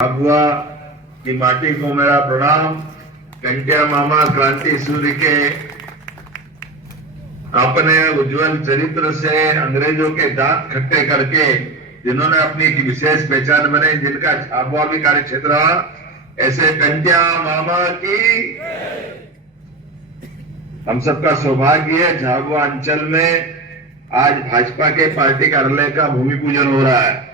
झाबुआ की माटी को मेरा प्रणाम। कंटिया मामा क्रांति सूर्य के अपने उज्जवल चरित्र से अंग्रेजों के दांत खट्टे करके जिन्होंने अपनी एक विशेष पहचान बनाई, जिनका झाबुआ भी कार्य क्षेत्र रहा, ऐसे कंटिया मामा की हम सबका सौभाग्य है। झाबुआ अंचल में आज भाजपा के पार्टी कार्यालय का भूमि पूजन हो रहा है।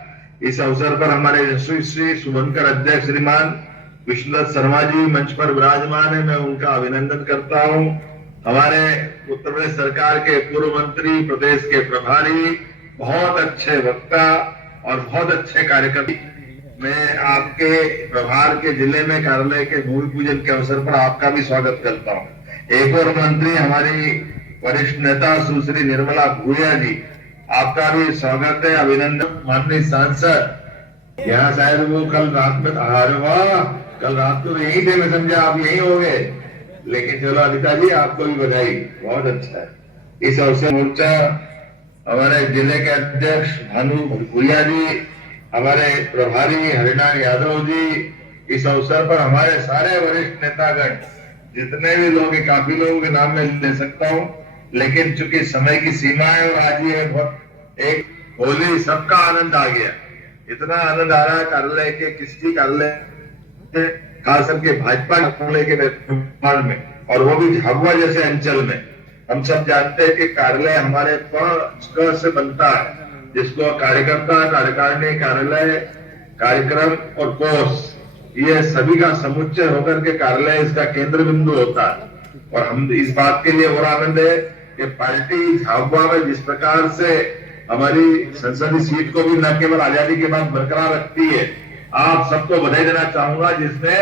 इस अवसर पर हमारे यशस्वी शुभंकर अध्यक्ष श्रीमान विष्णुदत्त शर्मा जी मंच पर विराजमान है, मैं उनका अभिनंदन करता हूं। हमारे उत्तर प्रदेश सरकार के पूर्व मंत्री, प्रदेश के प्रभारी, बहुत अच्छे वक्ता और बहुत अच्छे कार्यकर्ता, मैं आपके प्रभार के जिले में कार्यालय के भूमि पूजन के अवसर पर आपका भी स्वागत करता हूं। एक और मंत्री हमारी वरिष्ठ नेता सुश्री निर्मला भूरिया जी, आपका भी स्वागत है, अभिनंदन। माननीय सांसद यहाँ शायद वो कल रात में, अरे वाह, कल रात को यही थे, मैं समझा आप यही हो गए, लेकिन चलो अनिता जी आपको भी बधाई, बहुत अच्छा है। इस अवसर मोर्चा हमारे जिले के अध्यक्ष भानु भूरिया जी, हमारे प्रभारी हरिनारायण यादव जी, इस अवसर पर हमारे सारे वरिष्ठ नेतागण, जितने भी लोग, काफी लोगों के नाम में ले सकता हूं, लेकिन चूंकि समय की सीमा है और आज ये बहुत एक होली, सबका आनंद आ गया। इतना आनंद आ रहा है कार्यालय के, किसकी कार्यालय, खास करके भाजपा कार्यालय के निर्माण में, और वो भी झाबुआ जैसे अंचल में। हम सब जानते हैं कि कार्यालय हमारे 5 से बनता है, जिसको कार्यकर्ता, कार्यकारिणी, कार्यालय, कार्यक्रम और कोर्स, ये सभी का समुच्चय होकर के कार्यालय इसका केंद्र बिंदु होता है। और हम इस बात के लिए और आनंद है कि पार्टी झाबुआ में जिस प्रकार से हमारी संसदीय सीट को भी न केवल आजादी के बाद बरकरार रखती है, आप सबको बधाई देना चाहूंगा, जिसने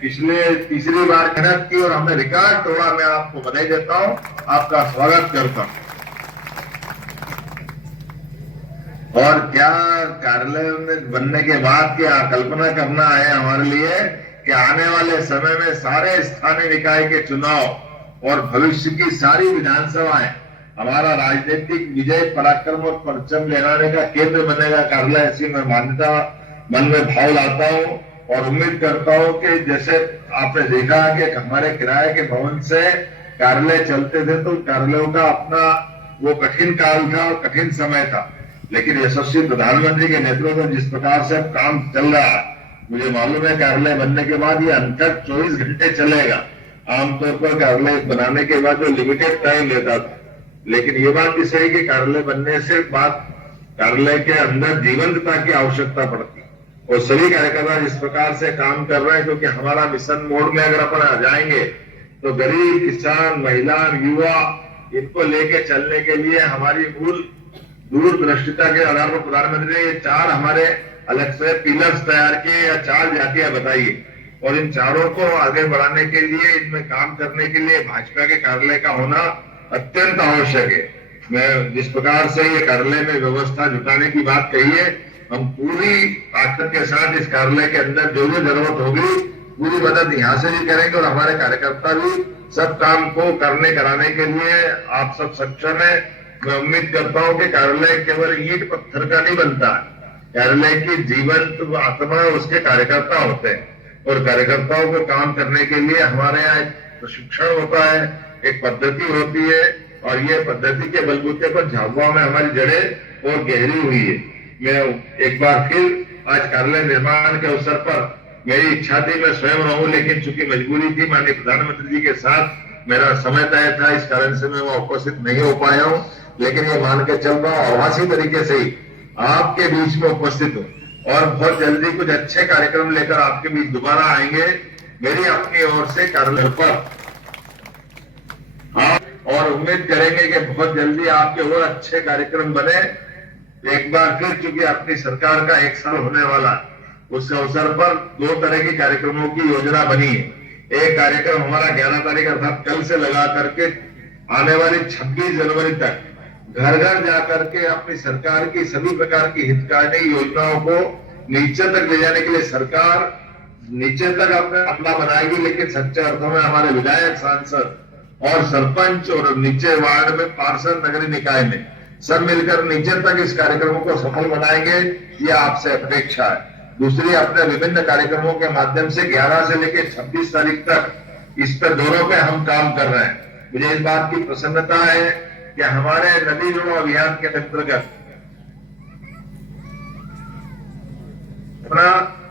पिछले तीसरी बार मेहनत की और हमने रिकॉर्ड तोड़ा। मैं आपको बधाई देता हूं, आपका स्वागत करता हूं। और क्या कार्यालय में बनने के बाद क्या कल्पना करना है हमारे लिए कि आने वाले समय में सारे स्थानीय निकाय के चुनाव और भविष्य की सारी विधानसभाएं हमारा राजनीतिक विजय, पराक्रम और परचम लहराने का केंद्र बनेगा कार्यालय। ऐसी मैं मान्यता मन में भाव लाता हूं और उम्मीद करता हूं कि जैसे आपने देखा कि हमारे किराए के भवन से कार्यालय चलते थे, तो कार्यालयों का अपना वो कठिन काल था और कठिन समय था, लेकिन यशस्वी प्रधानमंत्री के नेतृत्व में जिस प्रकार से काम चल रहा है, मुझे मालूम है कार्यालय बनने के बाद ये अंतर 24 घंटे चलेगा। आमतौर पर कार्यालय बनाने के बाद जो लिमिटेड टाइम लेता था, लेकिन ये बात भी सही कि कार्यालय बनने से बाद कार्यालय के अंदर जीवंतता की आवश्यकता पड़ती है। और सभी कार्यकर्ता जिस प्रकार से काम कर रहे हैं, क्योंकि हमारा मिशन मोड में अगर अपन आ जाएंगे तो गरीब, किसान, महिला, युवा, इनको लेके चलने के लिए हमारी मूल दूरदृष्टिता के आधार पर प्रधानमंत्री ने ये 4 हमारे अलग से पिलर्स तैयार किए, या 4 जातियां बताइए, और इन चारों को आगे बढ़ाने के लिए, इनमें काम करने के लिए भाजपा के कार्यालय का होना अत्यंत आवश्यक है। मैं जिस प्रकार से ये कार्यालय में व्यवस्था जुटाने की बात कही है, हम पूरी ताकत के साथ इस कार्यालय के अंदर जो भी जरूरत होगी पूरी मदद यहाँ से भी करेंगे, और हमारे कार्यकर्ता भी सब काम को करने कराने के लिए आप सब सक्षम है। मैं उम्मीद करता हूं कि कार्यालय केवल ईंट पत्थर का नहीं बनता है, कार्यालय की जीवंत आत्मा उसके कार्यकर्ता होते हैं, और कार्यकर्ताओं को काम करने के लिए हमारे यहाँ एक प्रशिक्षण होता है, एक पद्धति होती है, और ये पद्धति के बलबूते पर झाबुआ में हमारी जड़ें और गहरी हुई है। मैं एक बार फिर आज कार्यालय निर्माण के अवसर पर, मेरी इच्छा थी मैं स्वयं रहूं, लेकिन चूंकि मजबूरी थी, माननीय प्रधानमंत्री जी के साथ मेरा समय तय था, इस कारण से मैं वहां उपस्थित नहीं हो पाया हूं, लेकिन ये मान के चल रहा हूं आभासी तरीके से ही आपके बीच में उपस्थित हूं, और बहुत जल्दी कुछ अच्छे कार्यक्रम लेकर आपके बीच दोबारा आएंगे। मेरी अपनी ओर से कार्यालय पर और उम्मीद करेंगे कि बहुत जल्दी आपके और अच्छे कार्यक्रम बने। एक बार फिर चूंकि अपनी सरकार का 1 साल होने वाला, उस अवसर पर 2 तरह के कार्यक्रमों की योजना बनी है। एक कार्यक्रम हमारा 11 तारीख अर्थात कल से लगा करके आने वाली 26 जनवरी तक घर घर जाकर के अपनी सरकार की सभी प्रकार की हितकारिणी योजनाओं को नीचे तक ले जाने के लिए सरकार नीचे तक अपना अमला बनाएगी, लेकिन सच्चे अर्थों में हमारे विधायक, सांसद और सरपंच और नीचे वार्ड में पार्षद, नगरीय निकाय में सब मिलकर नीचे तक इस कार्यक्रमों को सफल बनाएंगे, ये आपसे अपेक्षा है। दूसरी अपने विभिन्न कार्यक्रमों के माध्यम से 11 से लेकर 26 तारीख तक इस पर दोनों पे हम काम कर रहे हैं। मुझे इस बात की प्रसन्नता है कि हमारे नदी जोड़ो अभियान के अंतर्गत अपना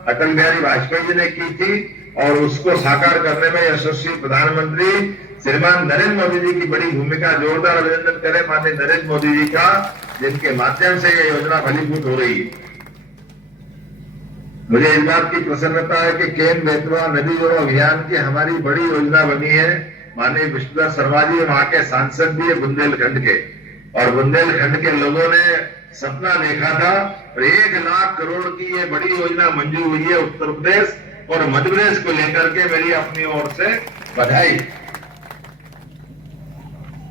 अटल बिहारी वाजपेयी जी ने की थी और उसको साकार करने में यशस्वी प्रधानमंत्री श्रीमान नरेंद्र मोदी जी की बड़ी भूमिका। जोरदार अभिनंदन करें माननीय नरेंद्र मोदी जी का, जिनके माध्यम से ये योजना फलीभूत हो रही है। मुझे इस बात की प्रसन्नता है कि केन बेतवा नदी जोड़ो अभियान की हमारी बड़ी योजना बनी है। माननीय विष्णुदास शर्मा जी वहां के सांसद भी है बुंदेलखंड के, और बुंदेलखंड के लोगों ने सपना देखा था और 1 लाख करोड़ की ये बड़ी योजना मंजूर हुई है। उत्तर प्रदेश और मध्य प्रदेश को लेकर के मेरी अपनी ओर से बधाई।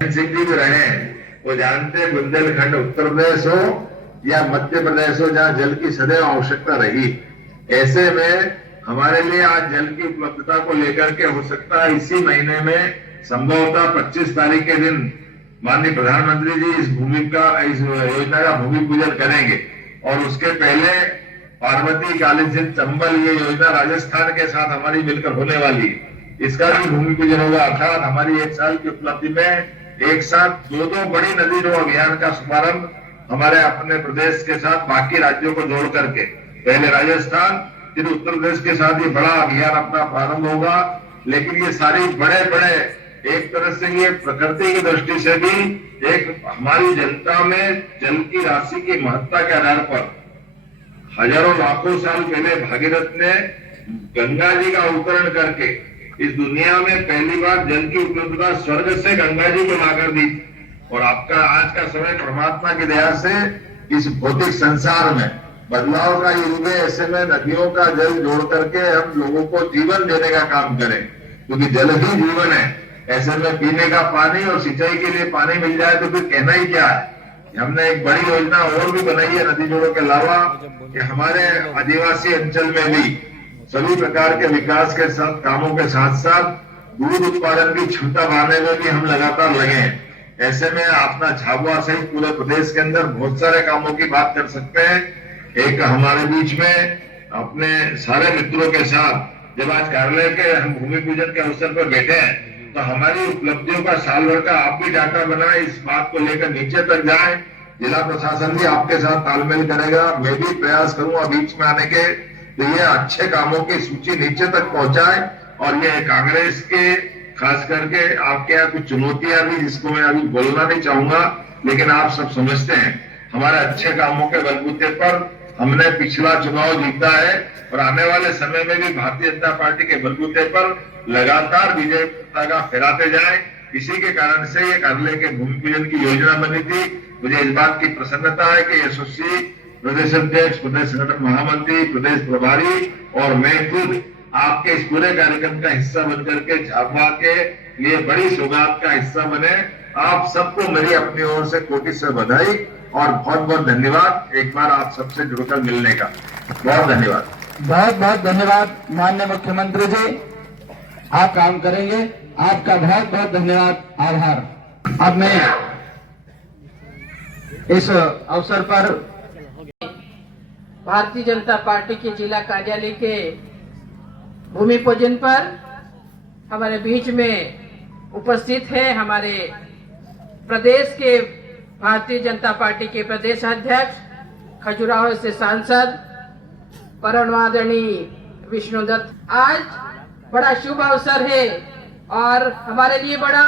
सिंह जी भी रहे हैं, वो जानते बुंदेलखंड उत्तर प्रदेश हो या मध्य प्रदेश हो, जहां जल की सदैव आवश्यकता रही। ऐसे में हमारे लिए आज जल की उपलब्धता को लेकर के हो सकता है इसी महीने में संभवतः 25 तारीख के दिन माननीय प्रधानमंत्री जी इस योजना का भूमि पूजन करेंगे, और उसके पहले पार्वती काली सिंह चंबल ये योजना राजस्थान के साथ हमारी मिलकर होने वाली है, इसका भी भूमि पूजन होगा। अर्थात हमारी 1 साल की उपलब्धि में एक साथ 2 बड़ी नदी जोड़ो अभियान का शुभारंभ हमारे अपने प्रदेश के साथ बाकी राज्यों को जोड़ करके, पहले राजस्थान फिर उत्तर प्रदेश के साथ ये बड़ा अभियान अपना प्रारंभ होगा। लेकिन ये सारी बड़े बड़े एक तरह से ये प्रकृति की दृष्टि से भी एक हमारी जनता में जल की राशि की महत्ता के आधार पर हजारों लाखों साल पहले भागीरथ ने गंगा जी का अवतरण करके इस दुनिया में पहली बार जल की उपलब्धता स्वर्ग से गंगा जी को लाकर दी। और आपका आज का समय परमात्मा की दया से इस भौतिक संसार में बदलाव का युग है। ऐसे में नदियों का जल जोड़ करके हम लोगों को जीवन देने का काम करें, क्योंकि जल ही जीवन है। ऐसे में पीने का पानी और सिंचाई के लिए पानी मिल जाए तो फिर कहना ही क्या है। हमने एक बड़ी योजना और भी बनाई है नदी जोड़ों के अलावा, कि हमारे आदिवासी अंचल में भी सभी प्रकार के विकास के साथ कामों के साथ साथ दूध उत्पादन की क्षमता बढ़ाने में भी हम लगातार लगे हैं। ऐसे में अपना झाबुआ सहित पूरे प्रदेश के अंदर बहुत सारे कामों की बात कर सकते हैं। एक हमारे बीच में अपने सारे मित्रों के साथ जब आज कार्यालय के हम भूमि पूजन के अवसर पर बैठे हैं, तो हमारी उपलब्धियों का साल भर का आप भी डाटा बनाए, इस बात को लेकर नीचे तक जाए। जिला प्रशासन भी आपके साथ तालमेल करेगा, मैं भी प्रयास करूंगा बीच में आने के, तो ये अच्छे कामों की सूची नीचे तक पहुंचाए। और ये कांग्रेस के खास करके आपके यहाँ कुछ चुनौतियां भी, जिसको मैं अभी बोलना नहीं चाहूंगा, लेकिन आप सब समझते हैं हमारे अच्छे कामों के बलबूते पर हमने पिछला चुनाव जीता है, और आने वाले समय में भी भारतीय जनता पार्टी के बलबूते पर लगातार विजयता का फहराते जाए। इसी के कारण से ये कार्यालय के भूमि पूजन की योजना बनी थी। मुझे इस बात की प्रसन्नता है कि यशस्वी प्रदेश अध्यक्ष, प्रदेश संगठन महामंत्री, प्रदेश प्रभारी और मैं खुद आपके इस पूरे कार्यक्रम का हिस्सा बनकर के झाबुआ के लिए बड़ी सौगात का हिस्सा बने। आप सबको मेरी अपनी ओर से कोटि से बधाई और बहुत बहुत धन्यवाद। एक बार आप सबसे जुड़कर मिलने का बहुत धन्यवाद। बहुत बहुत धन्यवाद माननीय मुख्यमंत्री जी, आप काम करेंगे, आपका बहुत बहुत धन्यवाद, आभार। अब मैं इस अवसर पर भारतीय जनता पार्टी के जिला कार्यालय के भूमि पूजन पर हमारे बीच में उपस्थित है हमारे प्रदेश के भारतीय जनता पार्टी के प्रदेश अध्यक्ष, खजुराहो से सांसद परम आदरणीय विष्णुदत्त। आज बड़ा शुभ अवसर है और हमारे लिए बड़ा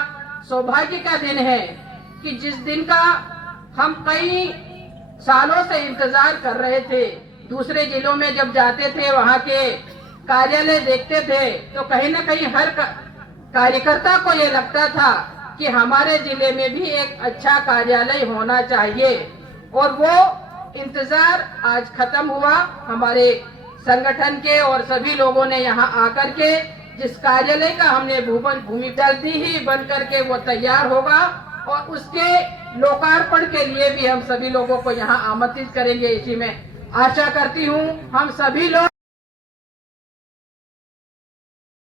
सौभाग्य का दिन है कि जिस दिन का हम कई सालों से इंतजार कर रहे थे। दूसरे जिलों में जब जाते थे, वहाँ के कार्यालय देखते थे, तो कहीं न कहीं हर कार्यकर्ता को ये लगता था कि हमारे जिले में भी एक अच्छा कार्यालय होना चाहिए, और वो इंतजार आज खत्म हुआ। हमारे संगठन के और सभी लोगों ने यहाँ आकर के जिस कार्यालय का हमने भूमि जल्दी ही बन करके वो तैयार होगा, और उसके लोकार्पण के लिए भी हम सभी लोगों को यहाँ आमंत्रित करेंगे। इसी में आशा करती हूँ हम सभी लोग